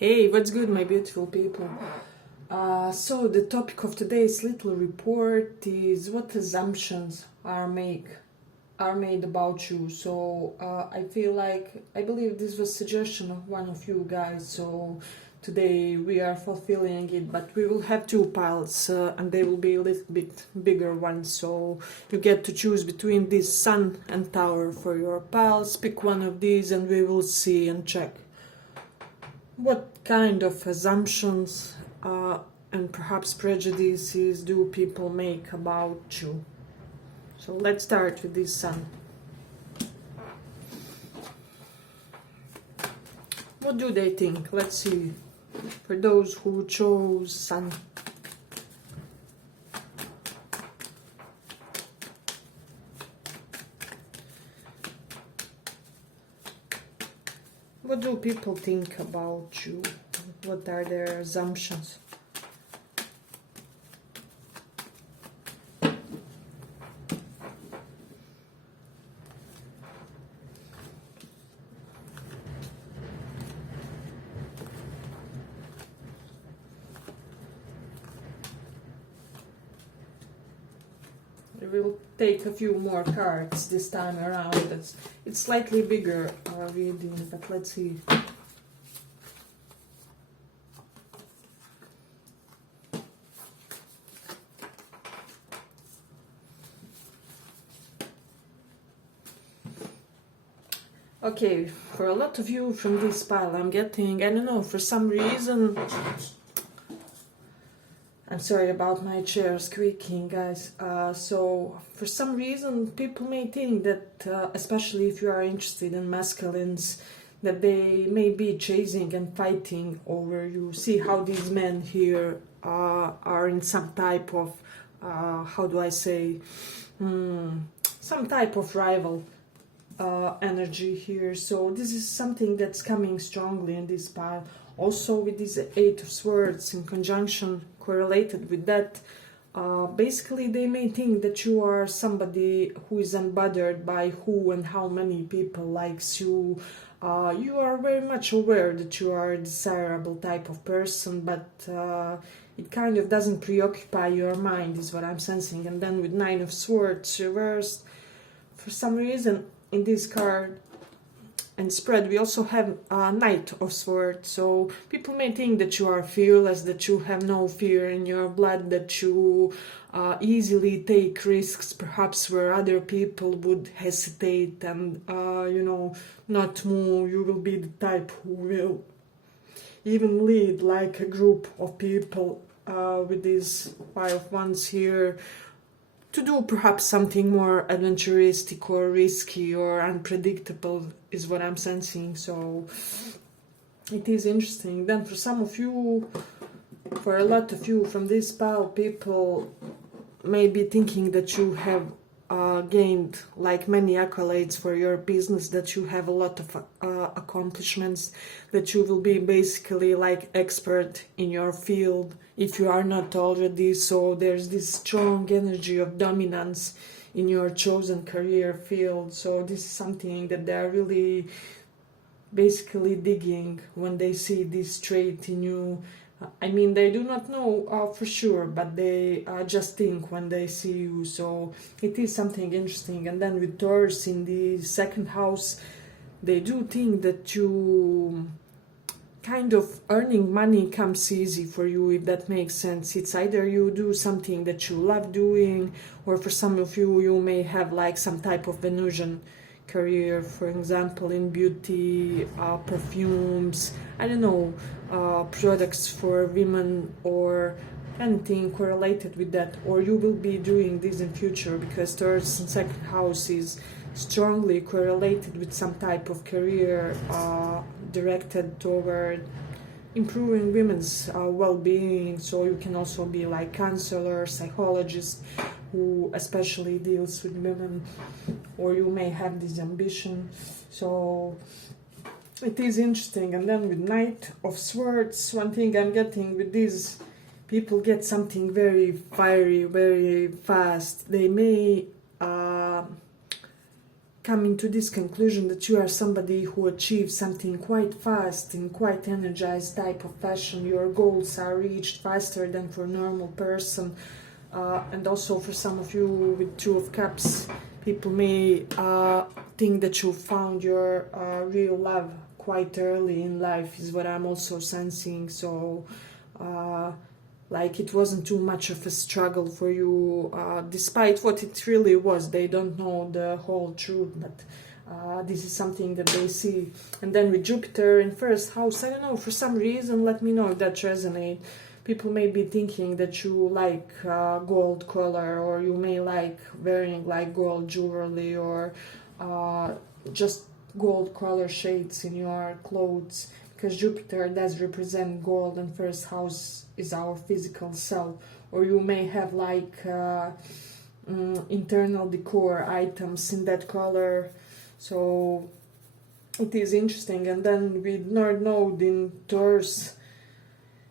Hey, what's good, my beautiful people? So the topic of today's little report is what assumptions are made about you. So I believe this was suggestion of one of you guys. So today we are fulfilling it, but we will have two piles, and they will be a little bit bigger ones. So you get to choose between this Sun and Tower for your piles. Pick one of these, and we will see and check what kind of assumptions and perhaps prejudices do people make about you. So let's start with this Sun. What do they think? Let's see. For those who chose Sun. What do people think about you? What are their assumptions? We will take a few more cards this time around. It's slightly bigger reading, but let's see. Okay, for a lot of you from this pile, I'm getting, I don't know, for some reason, I'm sorry about my chair squeaking, guys. So, for some reason, people may think that, especially if you are interested in masculines, that they may be chasing and fighting over you. See how these men here are in some type of, how do I say, some type of rival energy here. So this is something that's coming strongly in this pile. Also with this Eight of Swords in conjunction, correlated with that, basically they may think that you are somebody who is unbothered by who and how many people likes you. You are very much aware that you are a desirable type of person, but it kind of doesn't preoccupy your mind, is what I'm sensing. And then with Nine of Swords reversed, for some reason in this card and spread we also have Knight of Swords. So people may think that you are fearless, that you have no fear in your blood, that you easily take risks perhaps where other people would hesitate and not move. You will be the type who will even lead like a group of people with these Five of Wands here, to do perhaps something more adventuristic or risky or unpredictable, is what I'm sensing. So it is interesting. Then for some of you, for a lot of you from this pile, people may be thinking that you have gained like many accolades for your business, that you have a lot of accomplishments, that you will be basically like expert in your field if you are not already. So there's this strong energy of dominance in your chosen career field. So this is something that they're really basically digging when they see this trait in you. I mean, they do not know for sure, but they just think when they see you. So it is something interesting. And then with Taurus in the second house, they do think that you kind of earning money comes easy for you, if that makes sense. It's either you do something that you love doing, or for some of you, you may have like some type of Venusian career, for example, in beauty, perfumes, I don't know, products for women or anything correlated with that. Or you will be doing this in future, because Taurus in second house is strongly correlated with some type of career directed toward improving women's well-being. So you can also be like counselor, psychologist, who especially deals with women, or you may have this ambition. So it is interesting. And then with Knight of Swords, one thing I'm getting with these people, get something very fiery, very fast. They may coming to this conclusion that you are somebody who achieves something quite fast in quite energized type of fashion. Your goals are reached faster than for a normal person. And also for some of you with Two of Cups, people may think that you found your real love quite early in life, is what I'm also sensing. So like it wasn't too much of a struggle for you, despite what it really was. They don't know the whole truth, but this is something that they see. And then with Jupiter in first house, I don't know, for some reason, let me know if that resonates. People may be thinking that you like gold color, or you may like wearing like gold jewelry, or just gold color shades in your clothes, because Jupiter does represent gold, and first house is our physical self. Or you may have like internal decor items in that color. So it is interesting. And then with North Node in Taurus,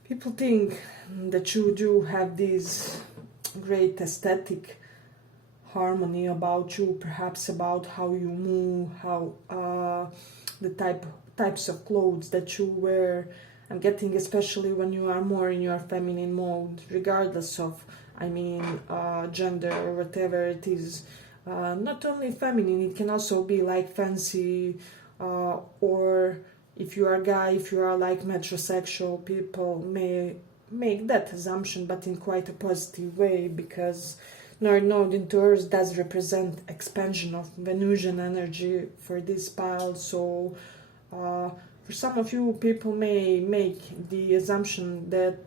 people think that you do have this great aesthetic harmony about you, perhaps about how you move, how the types of clothes that you wear. I'm getting especially when you are more in your feminine mode, regardless of, gender or whatever it is. Not only feminine, it can also be like fancy, or if you are a guy, if you are like metrosexual, people may make that assumption, but in quite a positive way, because North Node in Taurus does represent expansion of Venusian energy for this pile. So for some of you, people may make the assumption that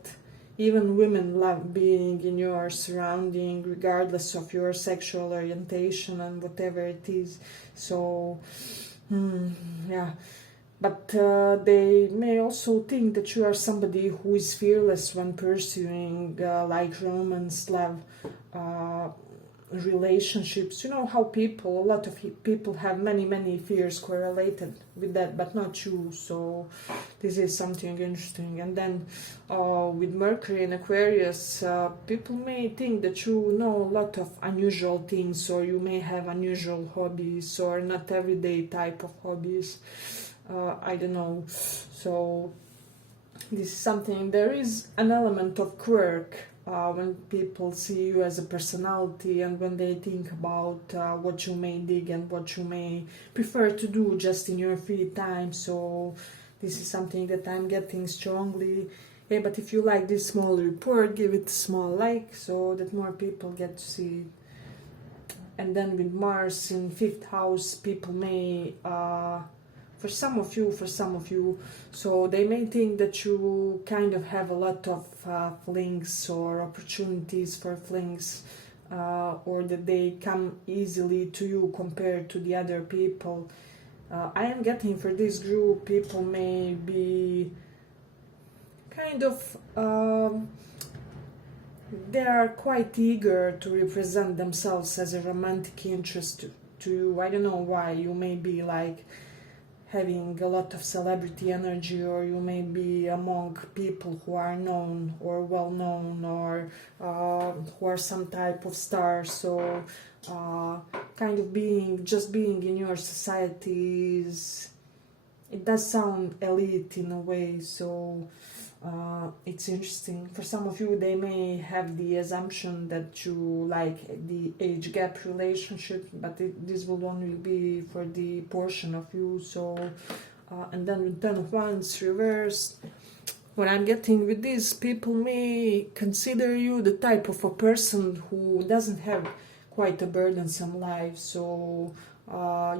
even women love being in your surrounding, regardless of your sexual orientation and whatever it is. So yeah. But they may also think that you are somebody who is fearless when pursuing like romance, love, relationships. You know how a lot of people have many fears correlated with that, but not you. So this is something interesting. And then with Mercury in Aquarius, people may think that you know a lot of unusual things, or you may have unusual hobbies, or not everyday type of hobbies. I don't know. So this is something, there is an element of quirk when people see you as a personality, and when they think about what you may dig and what you may prefer to do just in your free time. So this is something that I'm getting strongly. Hey, but if you like this small report, give it a small like so that more people get to see it. And then with Mars in 5th house, people may for some of you, so they may think that you kind of have a lot of flings or opportunities for flings, or that they come easily to you compared to the other people. I am getting for this group, people may be kind of, they are quite eager to represent themselves as a romantic interest to you. I don't know why. You may be like having a lot of celebrity energy, or you may be among people who are known or well known, or who are some type of star. So kind of being in your societies, it does sound elite in a way. So it's interesting. For some of you, they may have the assumption that you like the age gap relationship, but this will only be for the portion of you. So and then with 10 of Wands reversed, what I'm getting with this, people may consider you the type of a person who doesn't have quite a burdensome life. So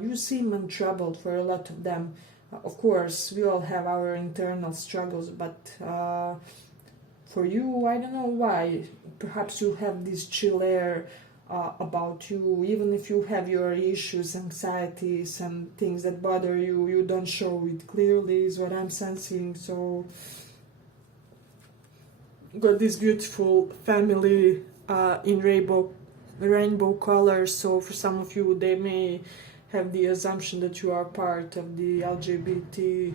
you seem untroubled for a lot of them. Of course, we all have our internal struggles, but for you, I don't know why. Perhaps you have this chill air about you. Even if you have your issues, anxieties, and things that bother you, you don't show it clearly, is what I'm sensing. So, got this beautiful family in rainbow colors. So, for some of you, they may have the assumption that you are part of the LGBT,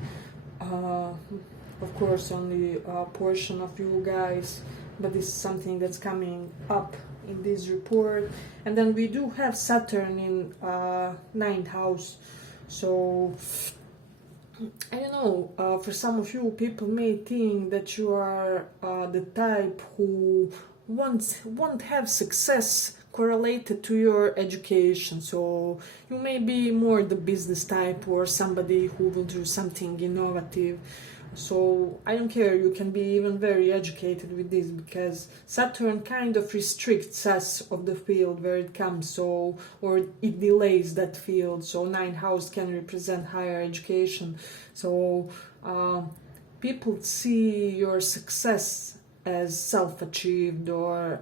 of course only a portion of you guys, but this is something that's coming up in this report. And then we do have Saturn in ninth house. So I don't know, for some of you, people may think that you are the type who won't have success correlated to your education. So you may be more the business type or somebody who will do something innovative. So I don't care, you can be even very educated with this, because Saturn kind of restricts us of the field where it comes, so, or it delays that field. So ninth house can represent higher education. So people see your success as self-achieved, or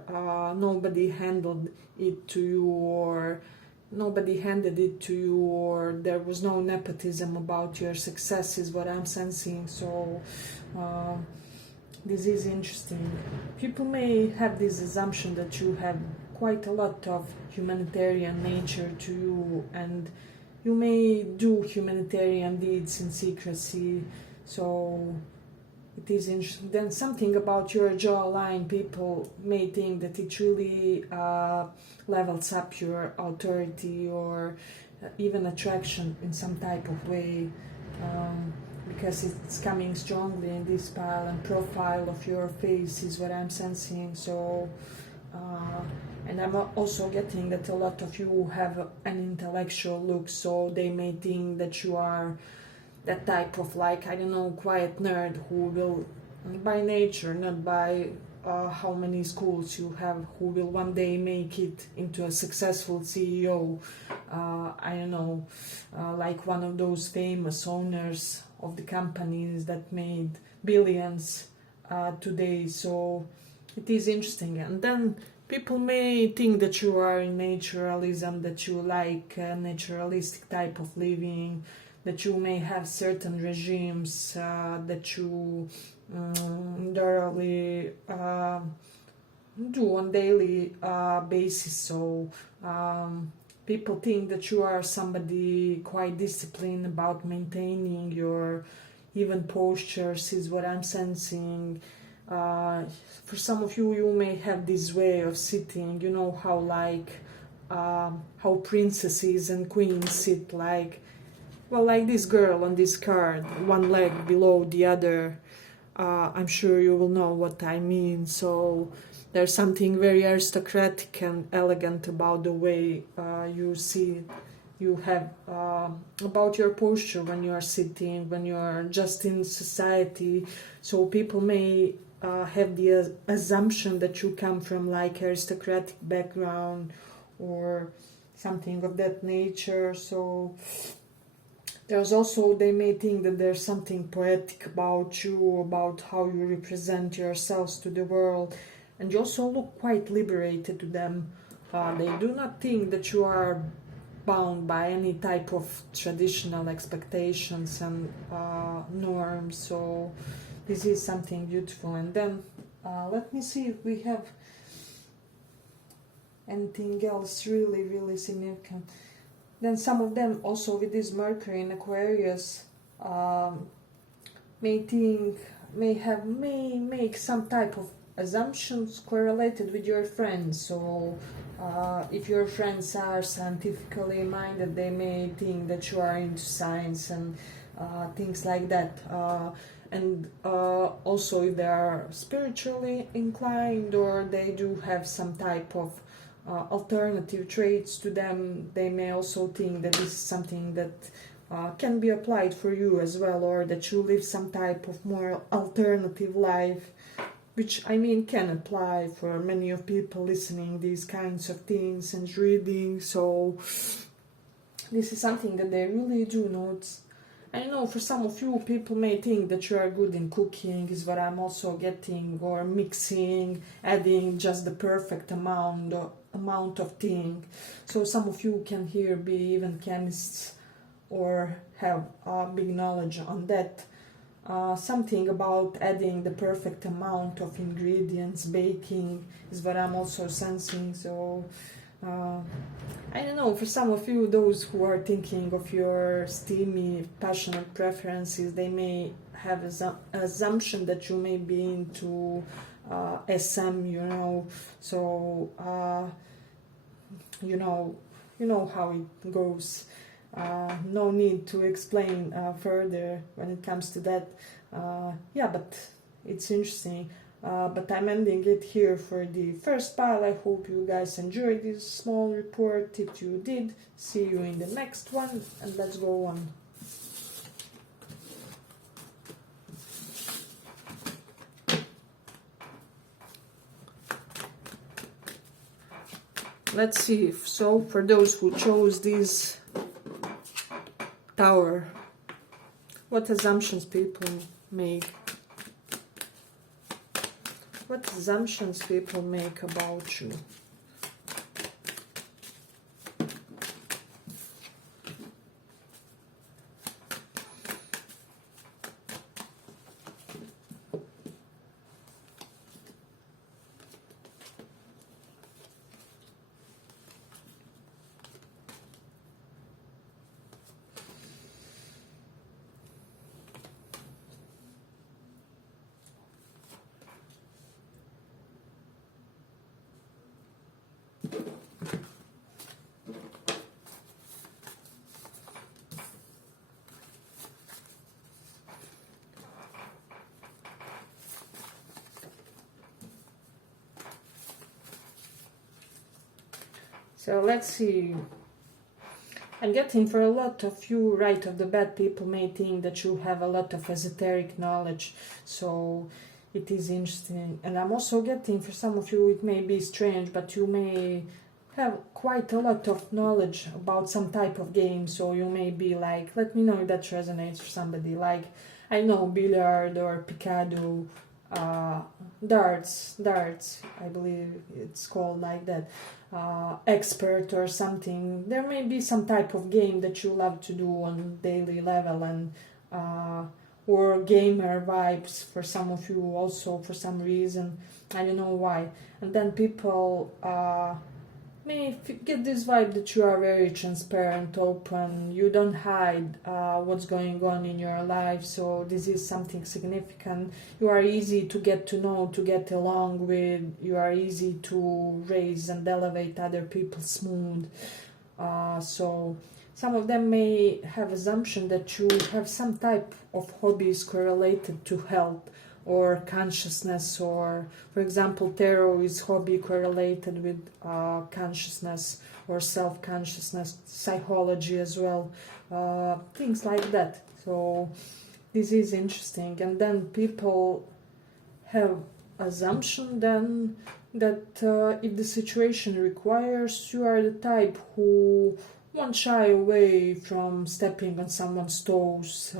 nobody handled it to you, or nobody handed it to you, or there was no nepotism about your success, is what I'm sensing. So this is interesting. People may have this assumption that you have quite a lot of humanitarian nature to you, and you may do humanitarian deeds in secrecy. So it is interesting. Then something about your jawline, people may think that it really levels up your authority, or even attraction in some type of way, because it's coming strongly in this pile and profile of your face, is what I'm sensing. So and I'm also getting that a lot of you have an intellectual look, so they may think that you are that type of, like, I don't know, quiet nerd who will, by nature, not by how many schools you have, who will one day make it into a successful CEO. I don't know, like one of those famous owners of the companies that made billions today. So it is interesting. And then people may think that you are in naturalism, that you like a naturalistic type of living, that you may have certain regimes that you thoroughly do on daily basis. So people think that you are somebody quite disciplined about maintaining your even postures, is what I'm sensing. For some of you, you may have this way of sitting, you know, how like how princesses and queens sit, like, well, like this girl on this card, one leg below the other. I'm sure you will know what I mean. So there's something very aristocratic and elegant about the way you see, you have about your posture when you are sitting, when you are just in society. So people may have the assumption that you come from like aristocratic background or something of that nature. So there's also, they may think that there's something poetic about you, about how you represent yourselves to the world, and you also look quite liberated to them. They do not think that you are bound by any type of traditional expectations and norms. So this is something beautiful. And then let me see if we have anything else really, really significant. Then some of them also with this Mercury in Aquarius may make some type of assumptions correlated with your friends. So if your friends are scientifically minded, they may think that you are into science and things like that. And also if they are spiritually inclined, or they do have some type of alternative traits to them, they may also think that this is something that can be applied for you as well, or that you live some type of more alternative life, which I mean can apply for many of people listening these kinds of things and reading. So this is something that they really do notice. I know for some of you, people may think that you are good in cooking, is what I'm also getting, or mixing, adding just the perfect amount of thing. So some of you can here be even chemists or have big knowledge on that. Something about adding the perfect amount of ingredients, baking, is what I'm also sensing. So I don't know, for some of you, those who are thinking of your steamy, passionate preferences, they may have an assumption that you may be into SM, you know. So you know how it goes. No need to explain further when it comes to that. Yeah, but it's interesting. But I'm ending it here for the first pile. I hope you guys enjoyed this small report. If you did, see you in the next one, and let's go on. Let's see. So for those who chose this tower, what assumptions people make? What assumptions people make about you? So let's see. I'm getting for a lot of you right off the bat, people may think that you have a lot of esoteric knowledge. So it is interesting. And I'm also getting for some of you, it may be strange, but you may have quite a lot of knowledge about some type of game. So you may be like, let me know if that resonates for somebody. Like, I know billiard or picado, darts, I believe it's called like that. Expert or something. There may be some type of game that you love to do on daily level, and or gamer vibes for some of you also for some reason. I don't know why. And then people may get this vibe that you are very transparent, open, you don't hide what's going on in your life, so this is something significant. You are easy to get to know, to get along with, you are easy to raise and elevate other people's mood. So some of them may have assumption that you have some type of hobbies correlated to health or consciousness, or for example tarot is hobby correlated with consciousness or self-consciousness, psychology as well, things like that. So this is interesting. And then people have assumption then that if the situation requires, you are the type who won't shy away from stepping on someone's toes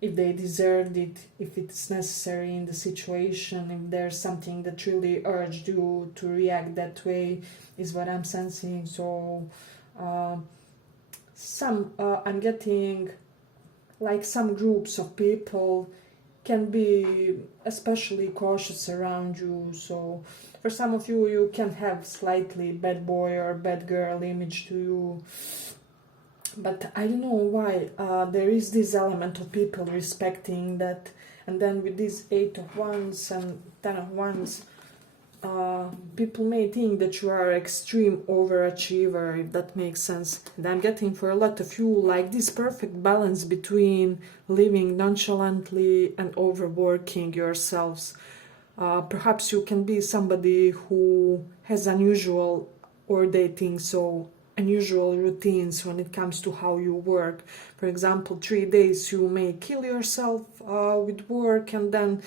if they deserved it, if it's necessary in the situation, if there's something that really urged you to react that way, is what I'm sensing. So I'm getting like some groups of people can be especially cautious around you. So for some of you, you can have slightly bad boy or bad girl image to you. But I don't know why there is this element of people respecting that. And then with this 8 of Wands and 10 of Wands, people may think that you are extreme overachiever, if that makes sense. And I'm getting for a lot of you like this perfect balance between living nonchalantly and overworking yourselves. Perhaps you can be somebody who has unusual, or they think so, unusual routines when it comes to how you work. For example, 3 days you may kill yourself with work, and then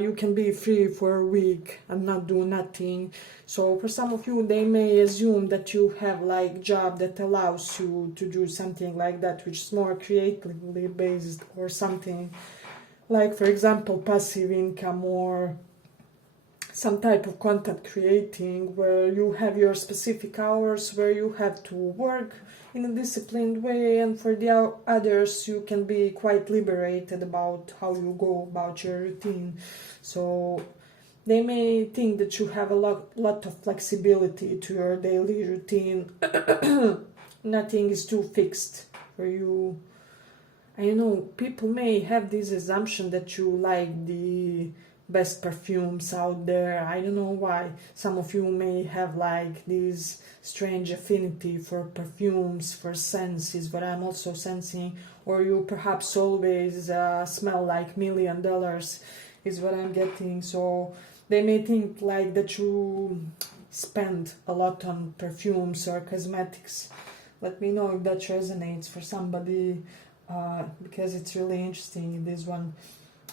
you can be free for a week and not do nothing. So for some of you, they may assume that you have like job that allows you to do something like that, which is more creatively based, or something like, for example, passive income, or some type of content creating where you have your specific hours where you have to work in a disciplined way, and for the others you can be quite liberated about how you go about your routine. So they may think that you have a lot of flexibility to your daily routine. Nothing is too fixed for you. I know people may have this assumption that you like the best perfumes out there. I don't know why. Some of you may have like this strange affinity for perfumes, for scents, is what I'm also sensing. Or you perhaps always smell like $1,000,000 is what I'm getting. So they may think like that you spend a lot on perfumes or cosmetics. Let me know if that resonates for somebody, because it's really interesting, this one.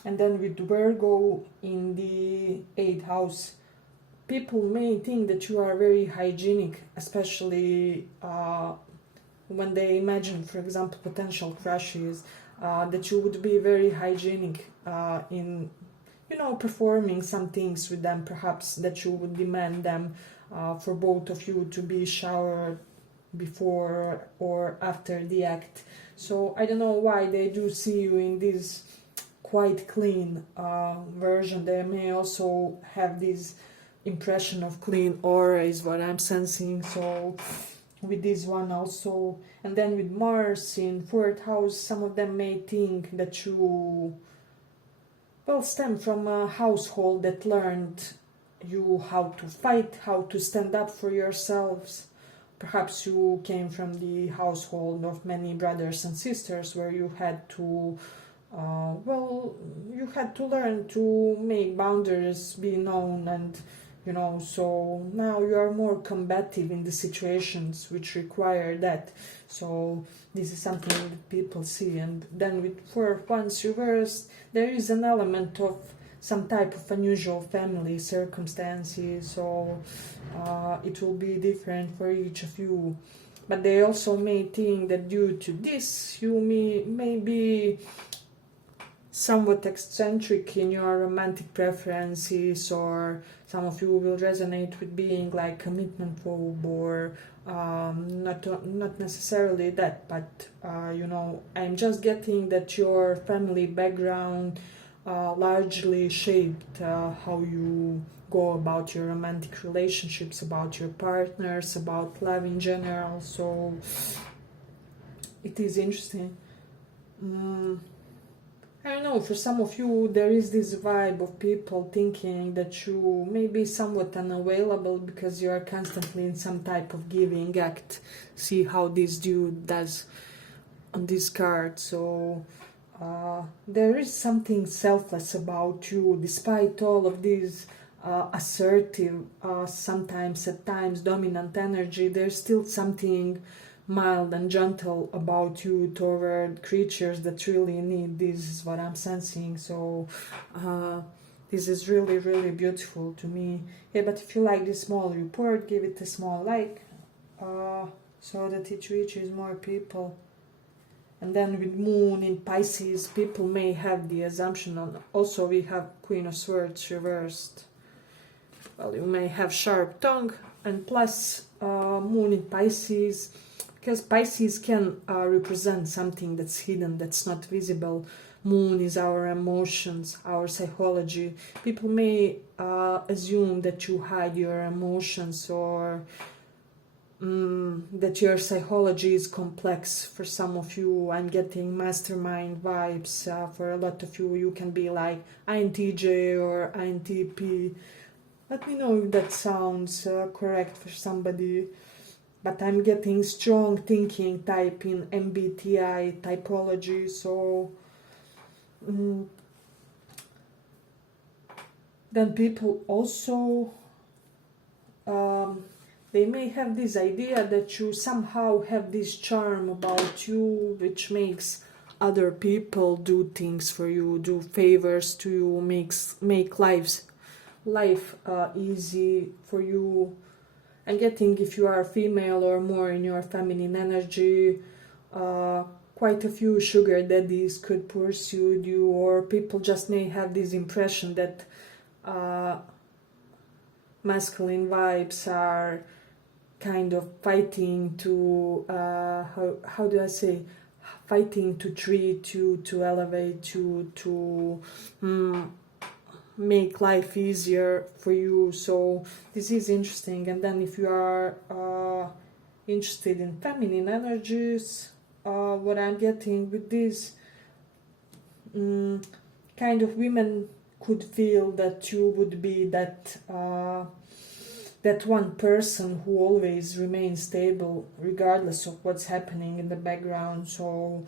And then with Virgo in the 8th house, people may think that you are very hygienic, especially when they imagine, for example, potential crushes, that you would be very hygienic in, performing some things with them, perhaps that you would demand them for both of you to be showered before or after the act. So I don't know why they do see you in this quite clean version. They may also have this impression of clean aura is what I'm sensing. So with this one also, and then with Mars in 4th house, some of them may think that you stem from a household that learned you how to fight, how to stand up for yourselves. Perhaps you came from the household of many brothers and sisters where you had to you had to learn to make boundaries be known, and so now you are more combative in the situations which require that. So this is something that people see. And then with 4 Wands reversed, there is an element of some type of unusual family circumstances, so it will be different for each of you. But they also may think that due to this, you may be somewhat eccentric in your romantic preferences, or some of you will resonate with being like commitment phobe, or not necessarily that, but I'm just getting that your family background largely shaped how you go about your romantic relationships, about your partners, about love in general. So it is interesting. I don't know, for some of you there is this vibe of people thinking that you may be somewhat unavailable because you are constantly in some type of giving act. See how this dude does on this card. So there is something selfless about you, despite all of these assertive, sometimes at times dominant energy. There's still something mild and gentle about you toward creatures that really need this, is what I'm sensing. So this is really, really beautiful to me. Yeah, but if you like this small report, give it a small like, so that it reaches more people. And then with Moon in Pisces, people may have the assumption on, also we have Queen of Swords reversed. Well, you may have sharp tongue, and plus Moon in Pisces, because Pisces can represent something that's hidden, that's not visible. Moon is our emotions, our psychology. People may assume that you hide your emotions, or that your psychology is complex. For some of you, I'm getting mastermind vibes. For a lot of you, you can be like INTJ or INTP. Let me know if that sounds correct for somebody. But I'm getting strong thinking type in MBTI typology. So then people also they may have this idea that you somehow have this charm about you which makes other people do things for you, do favors to you, make life easy for you. I'm getting, if you are female or more in your feminine energy, quite a few sugar daddies could pursue you, or people just may have this impression that masculine vibes are kind of fighting to, how do I say, fighting to treat you, to elevate you, to make life easier for you. So this is interesting. And then if you are interested in feminine energies, what I'm getting with this kind of women could feel that you would be that that one person who always remains stable regardless of what's happening in the background. So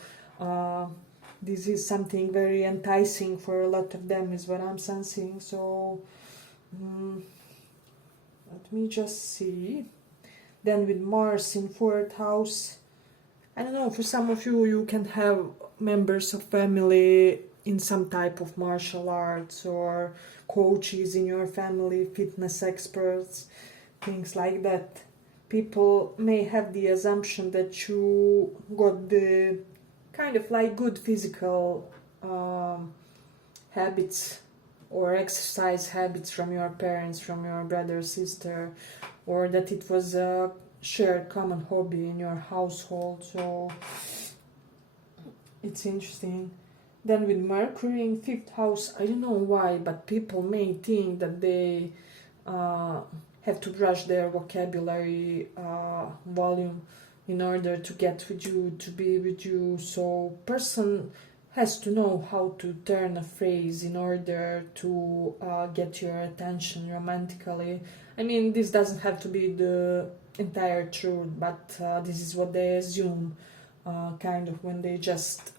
this is something very enticing for a lot of them, is what I'm sensing. So let me just see. Then with Mars in 4th house, I don't know, for some of you, you can have members of family in some type of martial arts, or coaches in your family, fitness experts, things like that. People may have the assumption that you got the kind of like good physical habits or exercise habits from your parents, from your brother, sister, or that it was a shared common hobby in your household. So it's interesting. Then with Mercury in 5th house, I don't know why, but people may think that they have to brush their vocabulary volume in order to get with you, to be with you. So person has to know how to turn a phrase in order to get your attention romantically. I mean, this doesn't have to be the entire truth, but this is what they assume, kind of, when they just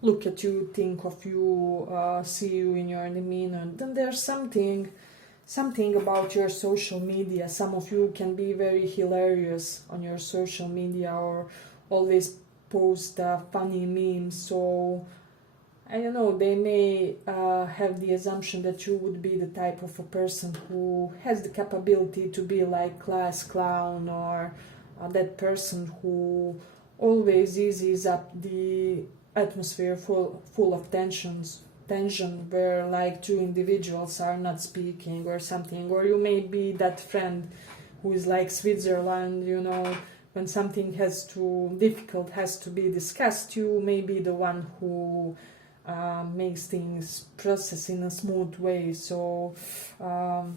look at you, think of you, see you in your demeanor. Then there's something about your social media. Some of you can be very hilarious on your social media, or always post funny memes. So I don't know, they may have the assumption that you would be the type of a person who has the capability to be like class clown, or that person who always eases up the atmosphere full of tension, where like two individuals are not speaking or something. Or you may be that friend who is like Switzerland, you know, when something difficult has to be discussed, you may be the one who makes things process in a smooth way. So yeah,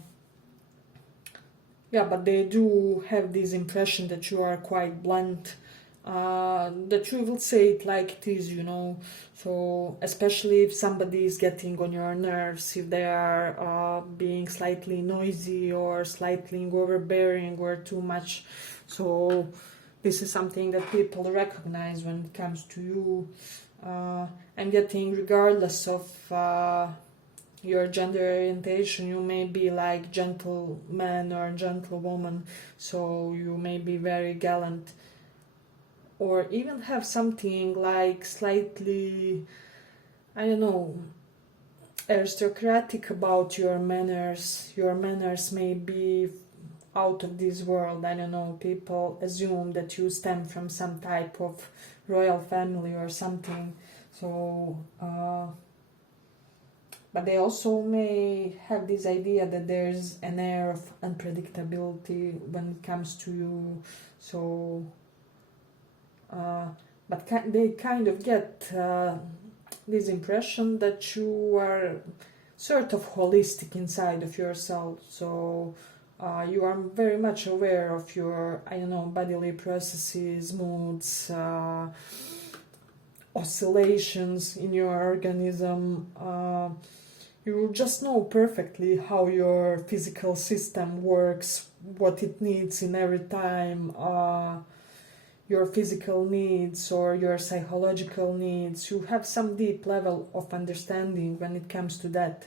but they do have this impression that you are quite blunt, that you will say it like it is, you know. So especially if somebody is getting on your nerves, if they are being slightly noisy or slightly overbearing or too much. So this is something that people recognize when it comes to you. I'm getting, regardless of your gender orientation, you may be like gentleman or gentlewoman, so you may be very gallant, or even have something like slightly, I don't know, aristocratic about your manners. Your manners may be out of this world. I don't know, people assume that you stem from some type of royal family or something. So but they also may have this idea that there's an air of unpredictability when it comes to you. So but they kind of get this impression that you are sort of holistic inside of yourself. So you are very much aware of your, I don't know, bodily processes, moods, oscillations in your organism. You just know perfectly how your physical system works, what it needs in every time, your physical needs or your psychological needs. You have some deep level of understanding when it comes to that,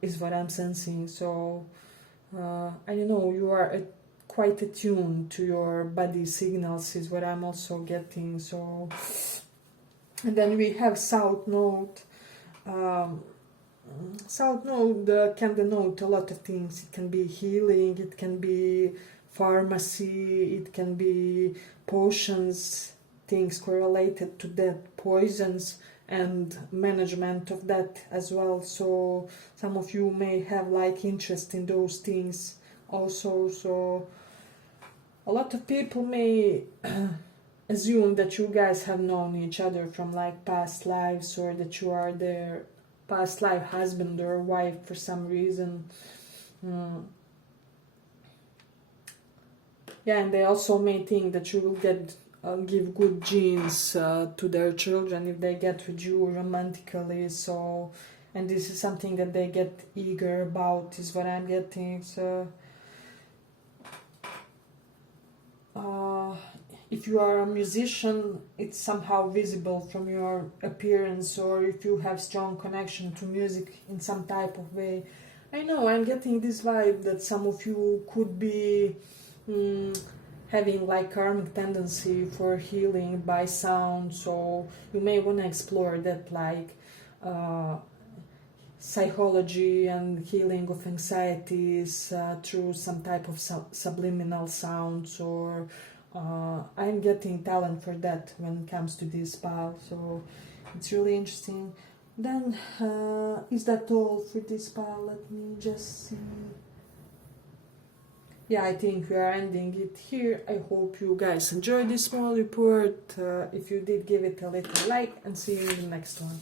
is what I'm sensing. So I don't know, you are quite attuned to your body signals, is what I'm also getting. So, and then we have South Node. South Node can denote a lot of things. It can be healing, it can be pharmacy, it can be potions, things correlated to that, poisons, and management of that as well. So some of you may have like interest in those things also. So a lot of people may assume that you guys have known each other from like past lives, or that you are their past life husband or wife for some reason. Yeah, and they also may think that you will give good genes to their children if they get with you romantically. So and this is something that they get eager about, is what I'm getting. So if you are a musician, it's somehow visible from your appearance, or if you have strong connection to music in some type of way. I know I'm getting this vibe that some of you could be having like karmic tendency for healing by sound, so you may want to explore that, like psychology and healing of anxieties through some type of subliminal sounds, or I'm getting talent for that when it comes to this pile, so it's really interesting. Then is that all for this pile? Let me just see. Yeah, I think we are ending it here. I hope you guys enjoyed this small report. If you did, give it a little like, and see you in the next one.